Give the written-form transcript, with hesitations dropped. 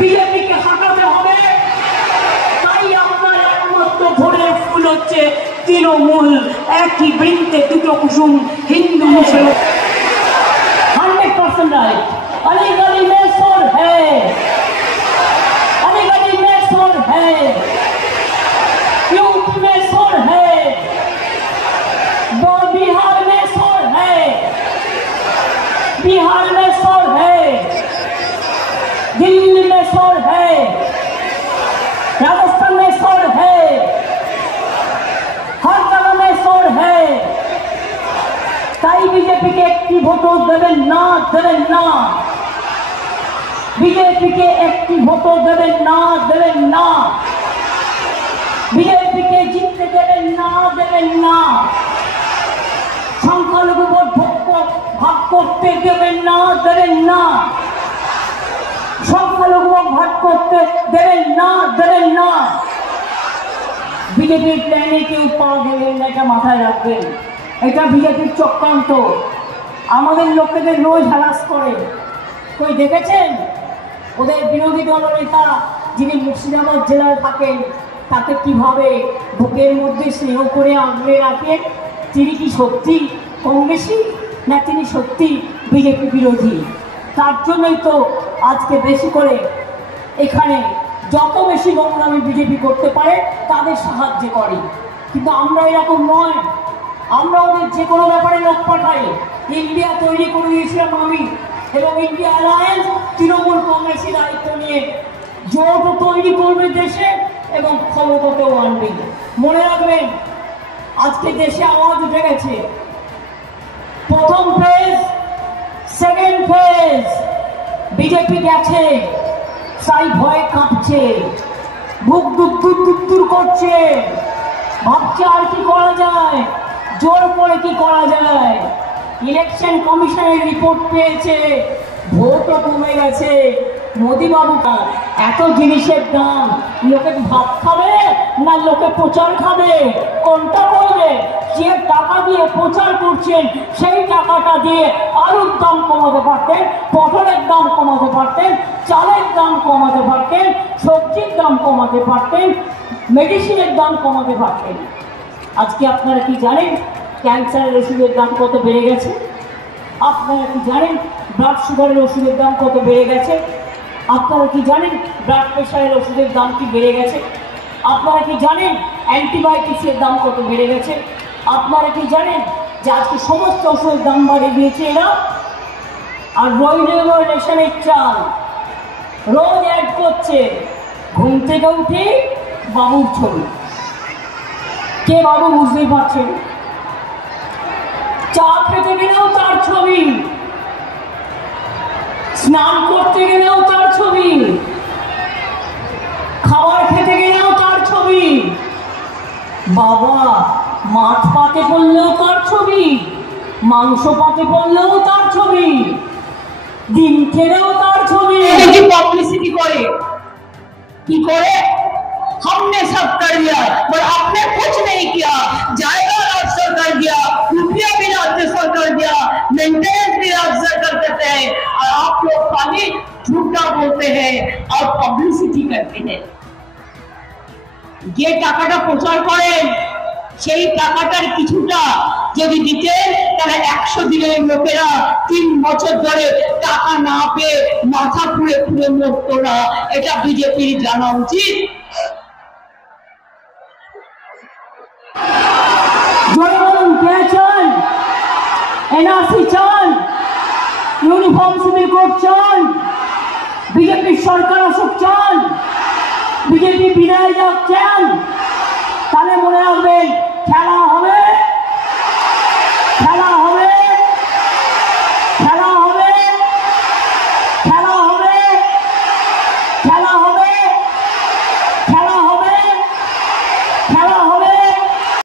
BJP কে হাঁটাতে হবে। তাই আপনার একমাত্র ভোটের ফুল হচ্ছে তৃণমূল। একই বৃন্তে দুটো কুসুম, হিন্দু মুসলমান। 100% राइट। अली गली में शोर है, अली गली में शोर है, यूपी में शोर है, बिहार में शोर है, बिहार में शोर है, दिल्ली में शोर है, राजस्थान में शोर है, हर जगह में शोर है। তাই বিজেপিকে একটি ভোটও দেবেন না, দেবেন না। বিজেপিকে একটি ভোটও দেবেন না, দেবেন না। বিজেপিকে জিততে দেবেন না, দেবেন না। সংখ্যালঘু ভোট ভাগ করতে দেবেন না, দেবেন না। সংখ্যালঘু ভাগ করতে দেবেন না, দেবেন না। বিজেপির প্ল্যানে কেউ পা দেবেন না, এটা মাথায় রাখবেন। এটা বিজেপির চক্রান্ত। আমাদের লোকেদের রোজ হ্যারাস করে। কই দেখেছেন ওদের বিরোধী দলনেতা যিনি মুর্শিদাবাদ জেলায় থাকেন তাকে কিভাবে বুকের মধ্যে স্নেহ করে আগলে রাখেন? তিনি কি সত্যি কংগ্রেসী, না তিনি সত্যি বিজেপি বিরোধী? তার জন্যই তো আজকে বেশি করে এখানে যত বেশি নোংরামি বিজেপি করতে পারে তাদের সাহায্য করে। কিন্তু আমরা এরকম নয়। আমরা ওদের যে কোনো ব্যাপারে লোক পাঠাই। ইন্ডিয়া তৈরি করে দিয়েছিলাম আমি এবং ইন্ডিয়া অ্যালায়েন্স তৃণমূল কংগ্রেসের দায়িত্ব নিয়ে জোট তৈরি করবে দেশে এবং ক্ষমতাতেও আনবে। মনে রাখবেন আজকে দেশে আওয়াজ উঠে গেছে। প্রথম ফেজ, সেকেন্ড ফেজ বিজেপি গেছে, তাই ভয়ে কাঁপছে, বুক দুর করছে, ভাবছে আর কি করা যায়, জোর করে কি করা যায়। ইলেকশন কমিশনের রিপোর্ট পেয়েছে, ভোটও কমে গেছে। মোদি বাবু এত জিনিসের দাম, লোকে ভাত খাবে না লোকে প্রচার খাবে? কোনটা করবে? যে টাকা দিয়ে প্রচার করছেন সেই টাকাটা দিয়ে আলুর দাম কমাতে পারতেন, পটলের দাম কমাতে পারতেন, চালের দাম কমাতে পারতেন, সবজির দাম কমাতে পারতেন, মেডিসিনের দাম কমাতে পারতেন। আজকে আপনারা কি জানেন ক্যান্সারের ওষুধের দাম কত বেড়ে গেছে? আপনারা কি জানেন ব্লাড সুগারের ওষুধের দাম কত বেড়ে গেছে? আপনারা কি জানেন ব্লাড প্রেশারের ওষুধের দাম কি বেড়ে গেছে? আপনারা কি জানেন অ্যান্টিবায়োটিক্সের দাম কত বেড়ে গেছে? আপনারা কি জানেন যে আজকে সমস্ত ওষুধের দাম বাড়িয়ে দিয়েছে এরা? আর রইল রেশনের চাল রোজ অ্যাড করছে। ঘুম থেকে উঠে বাবুর ছবি। কে বাবু বুঝতেই পারছেন? চা খেতে গেলেও তার ছবি, স্নান করতে গেলেও তার ছবি, খাবার খেতে গেলেও তার ছবি, বাবা মাছ পাতে পড়লেও তার ছবি, মাংস পাতে পড়লেও তার ছবি, ডিম খেলেও তার ছবি। পাবলিসিটি করে কি করে? हमने सब कर दिया पर आपने कुछ नहीं किया। जाएगा राज्य सरकार दिया, रुपया भी राज्य सरकार दिया, मेंटेनेंस भी राज्य सरकार करते हैं और आप लोग खाली झूठा बोलते हैं और पब्लिसिटी करते हैं। ये টাকাটা প্রচার করেন, সেই টাকাটার কিছুটা যদি দিতেন তাহলে 100 দিনের লোকেরা 3 বছর ধরে টাকা না পেয়ে মাথা পুড়ে পুড়ে মরতো না। এটা বিজেপির জানা উচিত। এনআরসি চান, ইউনিফর্ম সিভিল কোড চান, বিজেপি সরকার আসুক চান, বিজেপি বিদায় যাক চান, তাহলে মনে রাখবেন খেলা হবে